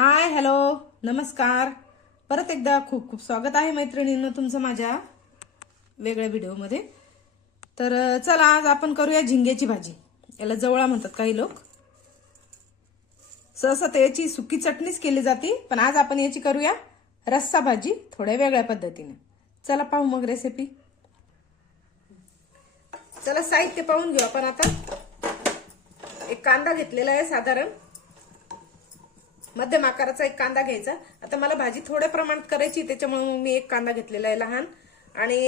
Hi hello नमस्कार. परत एकदा खूप खूप स्वागत आहे मैत्रिणींनो तुमचं माझ्या वेगळ्या व्हिडिओमध्ये. तर चला आज आपण करूया झिंग्याची भाजी. याला जवळा म्हणतात काही लोक. सहसा याची सुकी चटणीच केली जाते, पण आज आपण याची करूया रस्सा भाजी थोड्या वेगळ्या पद्धतीने. चला पाहू मग रेसिपी. चला साहित्य पाहून घेऊ आपण आता. एक कांदा घेतलेला आहे, साधारण मध्यम आकाराचा एक कांदा घ्यायचा. आता मला भाजी थोड्या प्रमाणात करायची, त्याच्यामुळे मी एक कांदा घेतलेला आहे लहान, आणि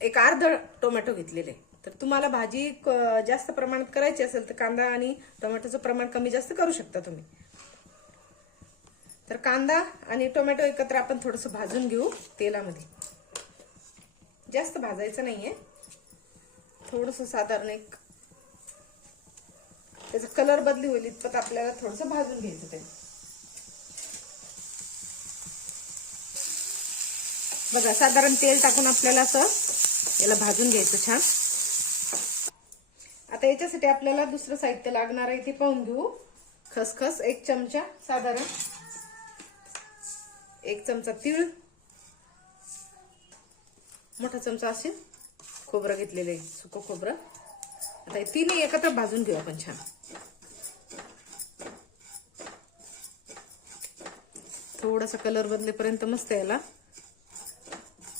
एक अर्धा टोमॅटो घेतलेले. तर तुम्हाला भाजी जास्त प्रमाणात करायची असेल तर कांदा आणि टोमॅटोचं प्रमाण कमी जास्त करू शकता तुम्ही. तर कांदा आणि टोमॅटो एकत्र आपण थोडंसं भाजून घेऊ तेलामध्ये. जास्त भाजायचं नाहीये, थोडंसं साधारण एक त्याचा कलर बदली होईल इतपत आपल्याला थोडंसं भाजून घ्यायचं ते. बघा साधारण तेल टाकून आपल्याला असं याला भाजून घ्यायचं छान. आता याच्यासाठी आपल्याला दुसरं साहित्य लागणार आहे ते पाहून घेऊ. खसखस एक चमचा, साधारण एक चमचा तीळ, मोठा चमचा असे खोबरं घेतलेलं आहे, सुकं खोबरं. आता हे तिन्ही एकत्र भाजून घेऊ आपण छान. थोडासा कलर बदलेपर्यंत मस्त याला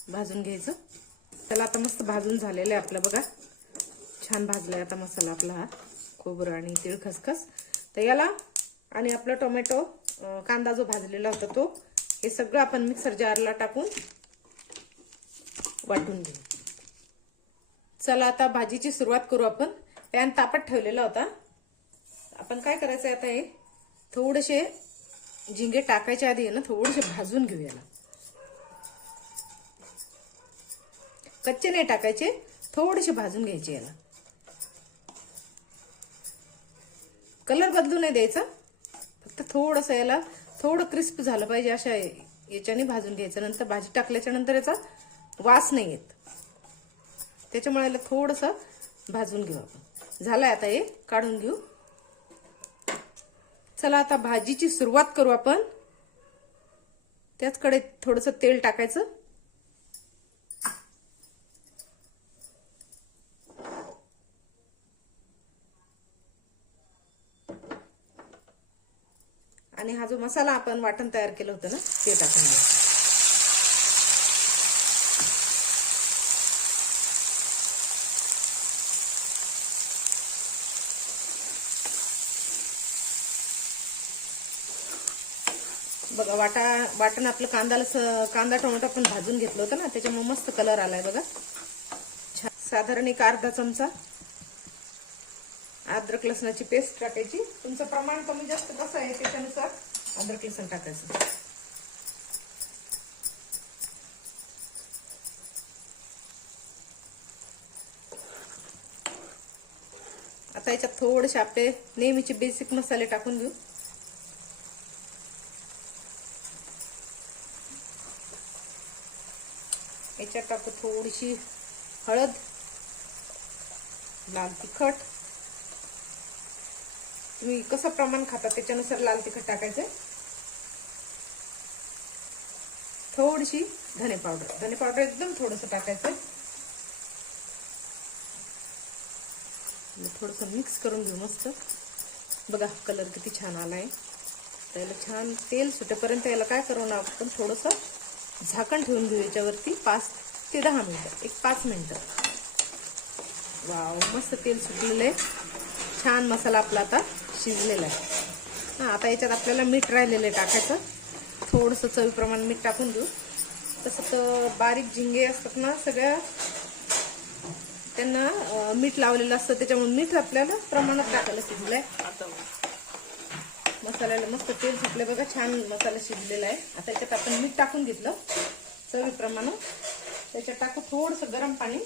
भाजून घ्यायचं. त्याला आता मस्त भाजून झालेलं आहे आपलं. बघा छान भाजलाय आता मसाला आपला हा, खोबरं आणि तीळ खसखस. तर याला आणि आपला टोमॅटो कांदा जो भाजलेला होता तो, हे सगळं आपण मिक्सर जारला टाकून वाटून घेऊ. चला आता भाजीची सुरुवात करू आपण. पॅन तापत ठेवलेला होता. आपण काय करायचं आता, हे थोडेसे झिंगे टाकायच्या आधी ना थोडेसे भाजून घेऊ याला. कच्चे नाही टाकायचे, थोडेसे भाजून घ्यायचे याला. कलर बदलू नाही द्यायचा, फक्त थोडंसं याला थोडं क्रिस्प झालं पाहिजे अशा याच्याने भाजून घ्यायचं. नंतर भाजी टाकल्याच्या नंतर याचा वास नाही येत, त्याच्यामुळे याला थोडंसं भाजून घेऊ आपण. झालंय आता हे काढून घेऊ. चला आता भाजीची सुरुवात करू आपण. त्याचकडे थोडंसं तेल टाकायचं. आणि हा जो मसाला आपण वाटण तयार केलं होतं ना ते टाकून घेऊ. बघा वाटण आपलं कांदा टोमॅटो आपण भाजून घेतलं होतं ना, त्याच्यामुळे मस्त कलर आलाय बघा. साधारण एक अर्धा चमचा अद्रक लसणाची पेस्ट टाकायची. तुमचं प्रमाण कमी जास्त कसं आहे त्याच्यानुसार अद्रक लसण टाकायचं. आता याच्यात थोडेसे आपले नेहमीचे बेसिक मसाले टाकून घेऊ. याच्यात टाकू थोडीशी हळद, लाल तिखट. तुम्ही कसं प्रमाण खाता त्याच्यानुसार लाल तिखट टाकायचं. थोडीशी धने पावडर एकदम थोडंसं टाकायचं. थोडंसं मिक्स करून घेऊ मस्त. बघा कलर किती छान आलाय. त्याला छान तेल सुटेपर्यंत याला काय करू ना आपण, थोडंसं झाकण ठेवून घेऊ याच्यावरती 5 ते 10 मिनिटं, एक 5 मिनिटं. वाव मस्त तेल सुटलेलं आहे. छान मसाला आपला आता शिजलेला आहे. आता याच्यात आपल्याला मीठ राहिलेलं आहे टाकायचं. थोडंसं चवीप्रमाणे मीठ टाकून घेऊ. तसं तर बारीक झिंगे असतात ना सगळ्या, त्यांना मीठ लावलेलं असतं, त्याच्यामुळे मीठ आपल्याला प्रमाणात टाकायला शिजलंय. मसाल्याला मस्त तेल सुटले बघा, छान मसाला शिजलेला आहे. आता याच्यात आपण मीठ टाकून घेतलं चवीप्रमाणे. त्याच्यात टाकू थोडंसं गरम पाणी.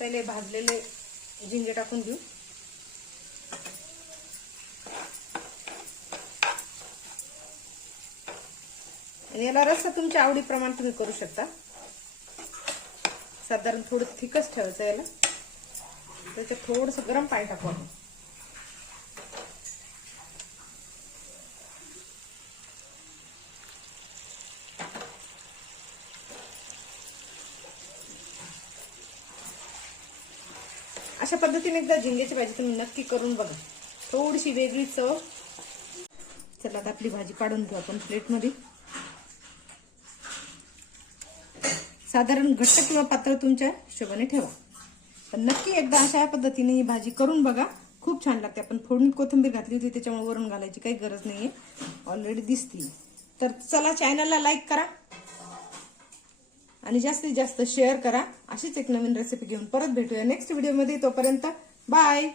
पहिले भाजलेले झिंगे टाकून घेऊ. आणि याला रस्सा तुमच्या आवडीप्रमाणे तुम्ही करू शकता. साधारण थोडं थिकच ठेवायचं याला. त्याच्यात थोडंसं गरम पाणी टाकू आपण. अशा पद्धतीने एकदा झिंग्याची भाजी तुम्ही नक्की करून बघा, थोडीशी वेगळी चव. चला आता आपली भाजी काढून घेऊ आपण प्लेटमध्ये. साधारण घट्ट किंवा पातळ तुमच्या हिशोबाने ठेवा, पण नक्की एकदा अशा पद्धतीने ही भाजी करून बघा, खूप छान लागते. आपण फोडणी कोथिंबीर घातली होती त्याच्यामुळे वरून घालायची काही गरज नाहीये, ऑलरेडी दिसती. तर चला चॅनलला लाईक करा आणि जास्तीत जास्त शेअर करा. अशीच एक नवीन रेसिपी घेऊन परत भेटूया नेक्स्ट व्हिडिओमध्ये. तोपर्यंत बाय.